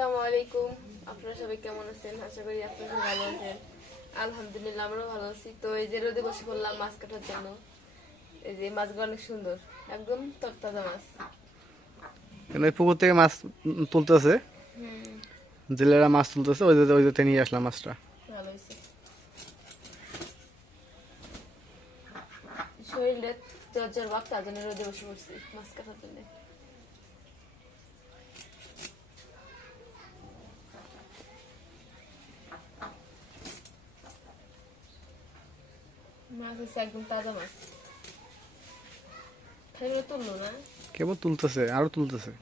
আসসালামু আলাইকুম। আপনারা সবাই কেমন আছেন? আশা করি আপনারা ভালো আছেন। আলহামদুলিল্লাহ আমরাও ভালো আছি। তো এই যে রোদে বসে পড়লাম মাছ কাটার জন্য। এই যে মাছগুলো অনেক সুন্দর, একদম তরতাজা মাছ। কেন ওই পুকুর থেকে মাছ তুলতেছে, জেলেরা মাছ তুলতেছে, ওই যে নিয়ে আসলাম মাছটা। ভালো হয়েছে। শরীরে জ্বর ভাব, তার জন্য রোদে বসে পড়ছি মাছ কাটার জন্য। মাছ হচ্ছে একদম তাজা মাছ। খালি তুললো না, কেবল তুলতেছে, আরো তুলতেছে।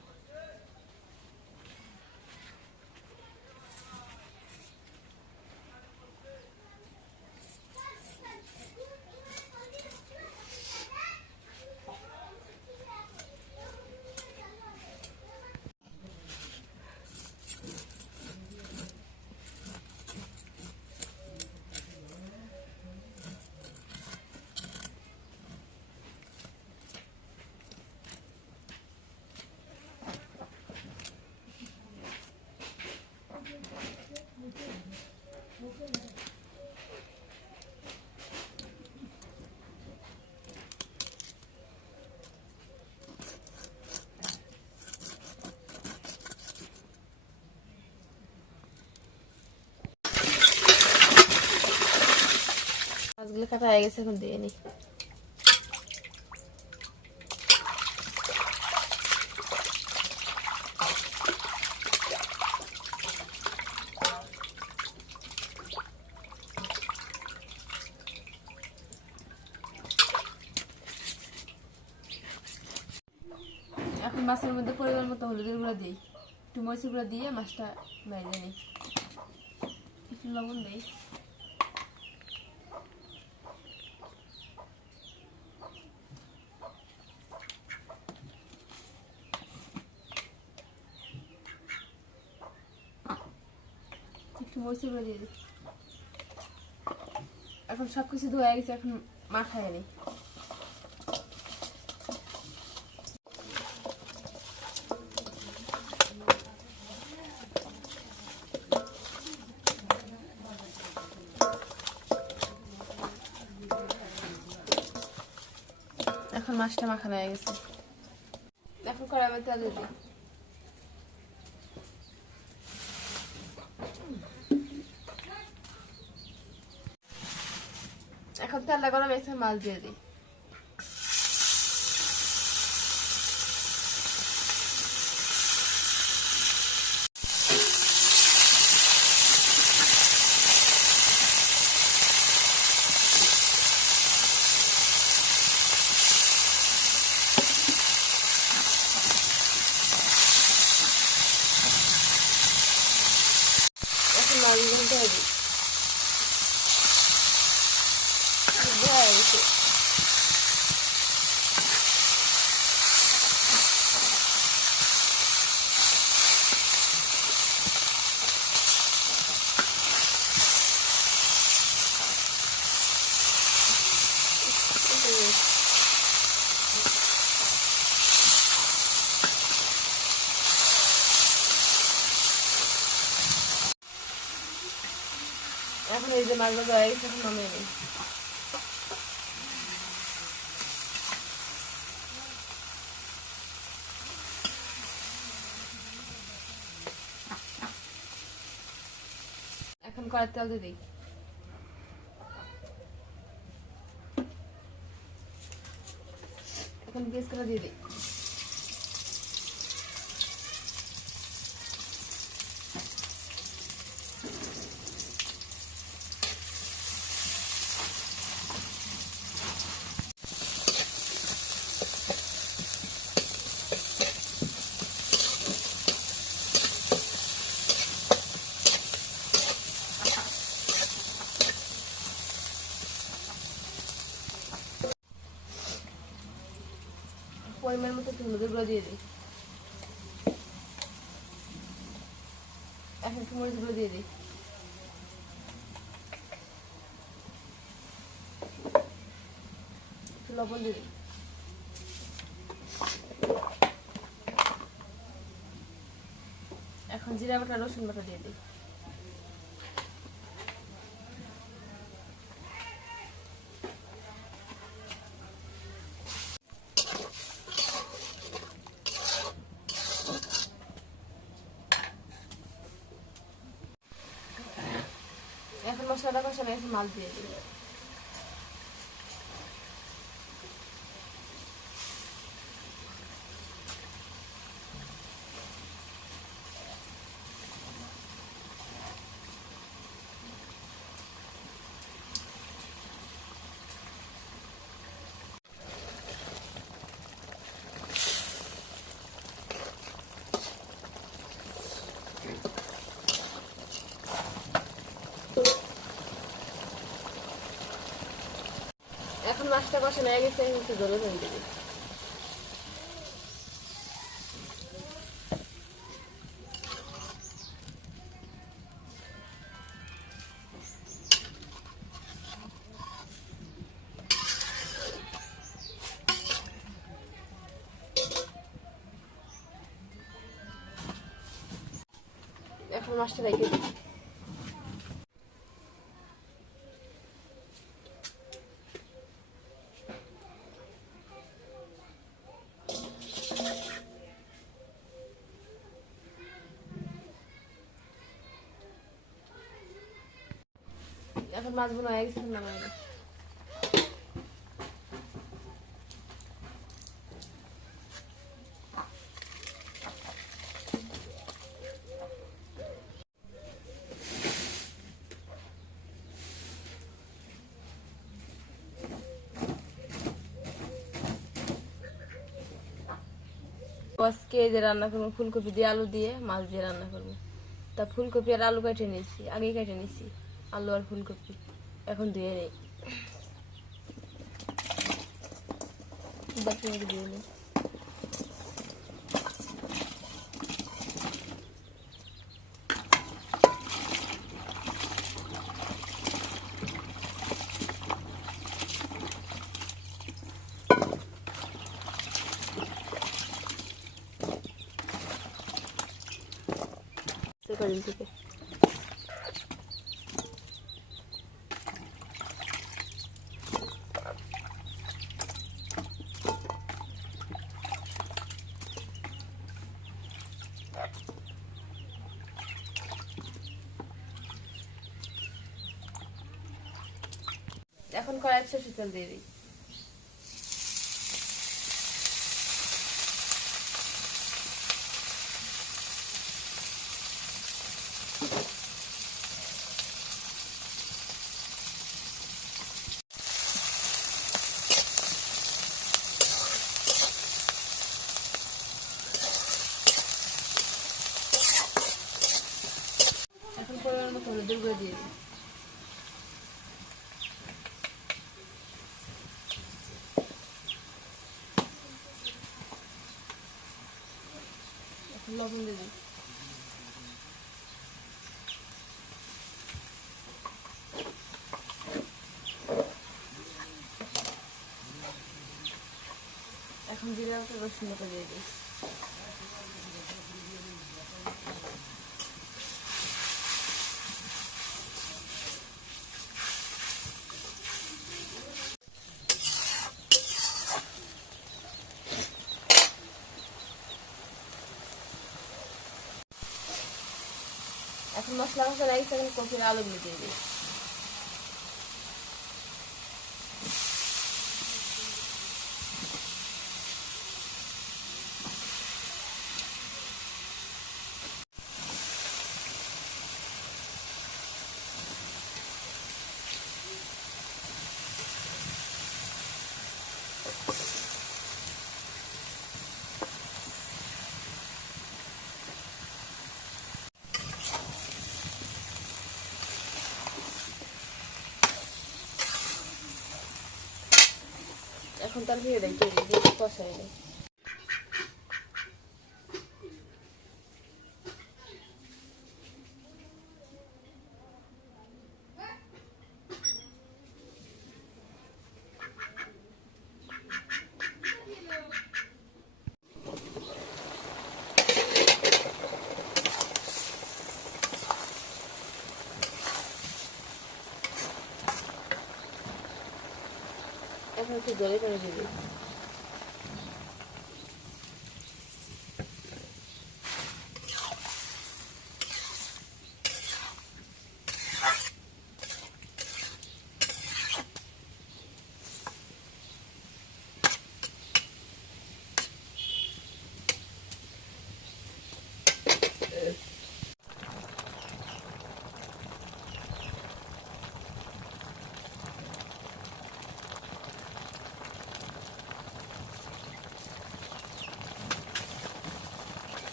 মাছগুলো কাটা হয়ে গেছে, এখন দিয়ে নি। এখন মাছের মধ্যে পরিমাণ মতো হলুদের গুঁড়া দিই, একটু মরিচের গুঁড়া দিয়ে মাছটা ভেজে নিই, একটু লবণ দিই। একটু মরিচের গুঁড়া দিয়ে দিই। এখন সব কিছু ধোয়া গেছে, এখন মাখায় নিই। এখন মাছটা মাখানো হয়ে গেছে, এখন কড়াই মধ্যে তেল দিই। এখন তেলটা গরম হয়েছে, মাছ দিয়ে দিই। এখন মাছগুলো দিয়ে দিই। হয়ে গেছে। এখন এই যে মাছগুলো হয়ে গেছে, এখন নামিয়ে নিই। এখন কড়াই তেল দিয়ে দিই। এখন পেঁয়াজ করে দিয়ে দিই। পরিমাণ মতো হলুদের গুঁড়ো দিয়ে দিই। এখন একটু মরিচ গুঁড়ো দিয়ে দিই। একটু লবণ দিয়ে দিই। এখন জিরা বাটা রসুন বাটা দিয়ে দিই। এখন মশলাটা কষানো গেছে, মাছ দিয়ে দিই। এখন মাছটা কষানো হয়ে গেছে, একটু জল দিয়ে দিই। এখন মাছটা রেখে দিই। এখন মাছগুলো হয়ে গেছে, নামাই দিই। আজকে যে রান্না করবো ফুলকপি দিয়ে আলু দিয়ে মাছ দিয়ে রান্না করবো। তা ফুলকপি আর আলু কেটে নিয়েছি, আগেই কেটে নিয়েছি আলু আর ফুলকপি। এখন ধুয়ে নেই, বাকি ধুয়ে নেই। কদিন থেকে এখন কড়াই সরষের তেল দিয়ে দিই। এখন পরিমাণ মতো হলুদের গুঁড়ো দিয়ে দিই। এখন লবণ দিয়ে দিই। এখন জিরা বাটা রসুন বাটা দিয়ে দিই। এখন মশলা কষা লাগছে, এখন কপির আলুগুলো দিয়ে দিই। এখন তার ভিড়ে দেখতে কষাই নেই। এখন একটু জলে করে দিবি।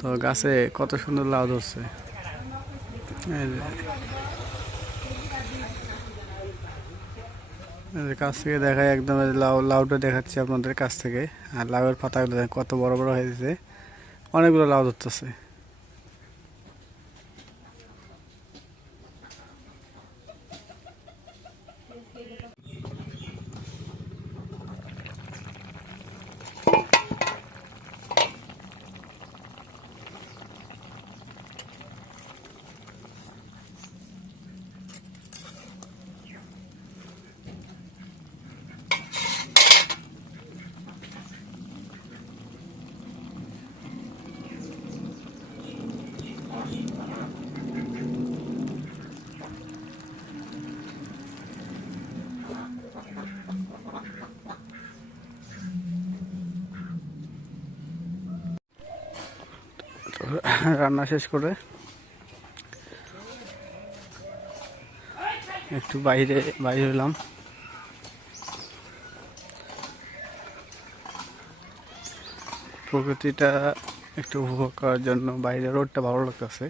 তো গাছে কত সুন্দর লাউ ধরছে। এই যে, এই যে কাছ থেকে দেখায় একদম এই যে লাউটা দেখাচ্ছি আপনাদের কাছ থেকে। আর লাউয়ের পাতাগুলো দেখেন কত বড় বড় হয়েছে, অনেকগুলো লাউ ধরতেছে। রান্না শেষ করে একটু বাইরে হলাম। প্রকৃতিটা একটু উপভোগ করার জন্য বাইরে রোডটা ভালো লাগতেছে।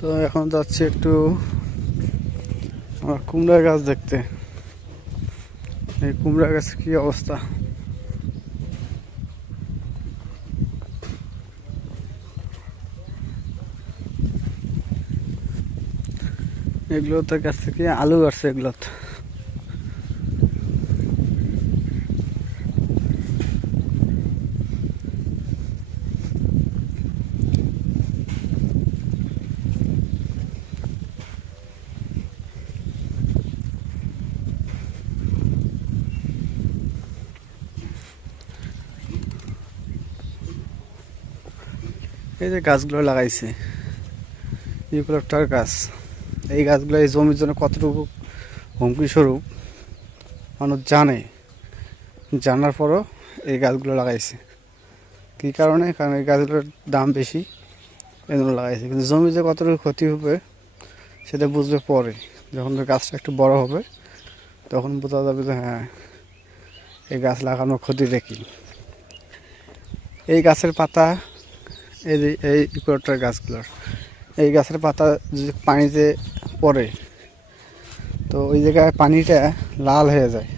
তো এখন যাচ্ছি একটু আমার কুমড়া গাছ দেখতে। এই কুমড়া গাছ কি অবস্থা, এগুলো তো গাছ থেকে আলু আসছে এগুলো। এই যে গাছগুলো লাগাইছে ইউক্যালিপটাস গাছ, এই গাছগুলো এই জমির জন্য কতটুকু হুমকি স্বরূপ মানুষ জানার পরও এই গাছগুলো লাগাইছে। কী কারণে? কারণ এই গাছগুলোর দাম বেশি, এই জন্য লাগাইছে। কিন্তু জমি যে কতটুকু ক্ষতি হবে সেটা বুঝবে পরে, যখন গাছটা একটু বড় হবে তখন বোঝা যাবে যে হ্যাঁ এই গাছ লাগানোর ক্ষতি দেখি। এই গাছের পাতা, এই যে এই ইউক্যালিপটাস গাছগুলোর এই গাছের পাতা যদি পানিতে পড়ে তো ওই জায়গায় পানিটা লাল হয়ে যায়,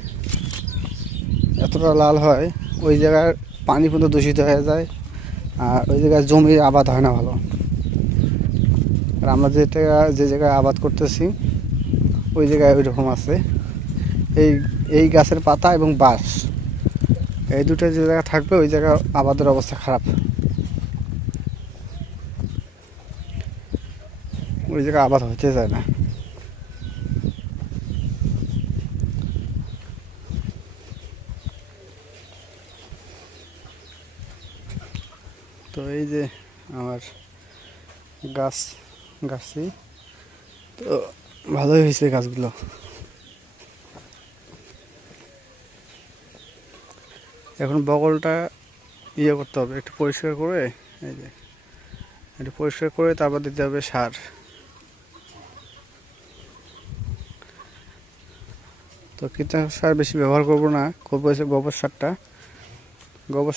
এতটা লাল হয় ওই জায়গার পানি কিন্তু দূষিত হয়ে যায়, আর ওই জায়গায় জমির আবাদ হয় না ভালো। আর আমরা যে জায়গায় আবাদ করতেছি ওই জায়গায় ওই রকম আছে, এই এই গাছের পাতা এবং বাঁশ, এই দুটো যে জায়গা থাকবে ওই জায়গা আবাদের অবস্থা খারাপ, ওই জায়গায় আবাদ হতে যায় না। তো এই যে আমার গাছটি তো ভালোই হয়েছে গাছগুলো। এখন বগলটা করতে হবে, একটু পরিষ্কার করে, এই যে একটু পরিষ্কার করে তারপর দিতে হবে সার। তো কীটনাশক সার বেশি ব্যবহার করব না, করবো হচ্ছে গোবর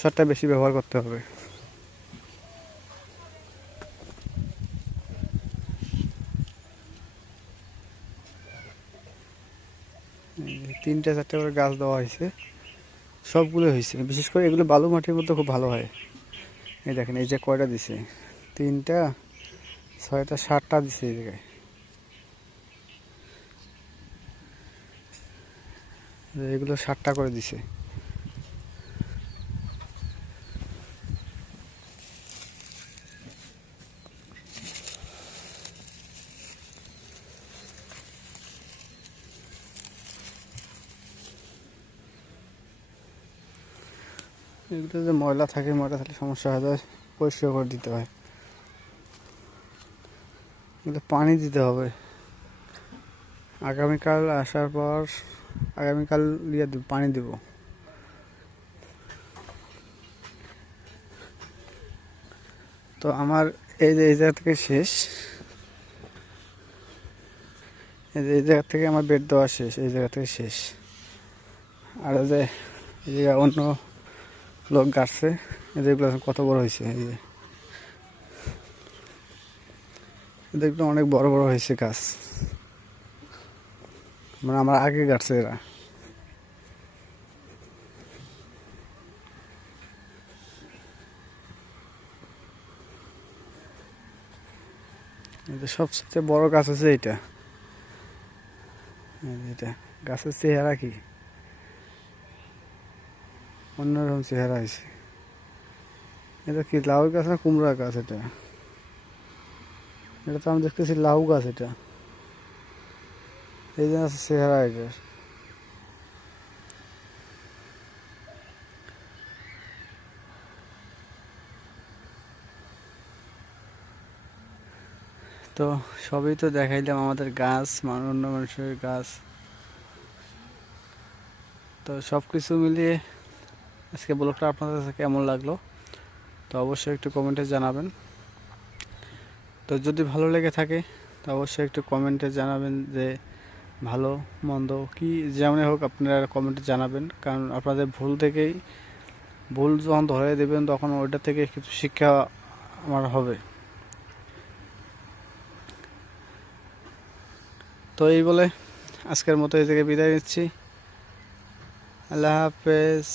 সারটা বেশি ব্যবহার করতে হবে। তিনটা চারটে করে গাছ দেওয়া হয়েছে, সবগুলো হয়েছে, বিশেষ করে এগুলো বালু মাটির মধ্যে খুব ভালো হয়। এই দেখেন এই যে কয়টা দিছে, 3টা 6টা 7টা দিছে এই জায়গায়, এগুলো 7টা করে দিছে। এগুলো যে ময়লা থাকলে সমস্যা হয়ে যায়, পরিষ্কার করে দিতে হয়। এগুলো পানি দিতে হবে, আগামীকাল আসার পর আগামীকাল পানি দেব। তো আমার এই যে এই জায়গা থেকে শেষ, এই জায়গা থেকে আমার বেড দেওয়া শেষ, এই জায়গা থেকে শেষ। আর এই যে এই জায়গা অন্য লোক গাছছে, যেগুলো কত বড় হয়েছে, এই যে দেখলাম অনেক বড় বড় হয়েছে গাছ, মানে আমার আগে গাছছে এরা। সবচেয়ে বড় গাছ আছে এটা, এটা গাছের চেহারা কি অন্যরকম চেহারা হয়েছে। এটা কি লাউ গাছ না কুমড়া গাছ? এটা এটা তো আমি দেখতেছি লাউ গাছ, এটা এই যে আছে চেহারা এটার। তো সবই তো দেখাইলাম আমাদের গাছ, অন্য মানুষের গাছ, তো সব কিছু মিলিয়ে আজকে ব্লগটা আপনাদের কাছে কেমন লাগলো তো অবশ্যই একটু কমেন্টে জানাবেন। তো যদি ভালো লেগে থাকে তো অবশ্যই একটু কমেন্টে জানাবেন যে ভালো মন্দ কি যেমনই হোক আপনারা কমেন্টে জানাবেন, কারণ আপনাদের ভুল যখন ধরে দেবেন তখন ওইটা থেকে কিছু শিক্ষা আমার হবে। তো এই বলে আজকের মতো এই থেকে বিদায় নিচ্ছি। আল্লাহ হাফেজ।